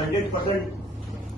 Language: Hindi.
100%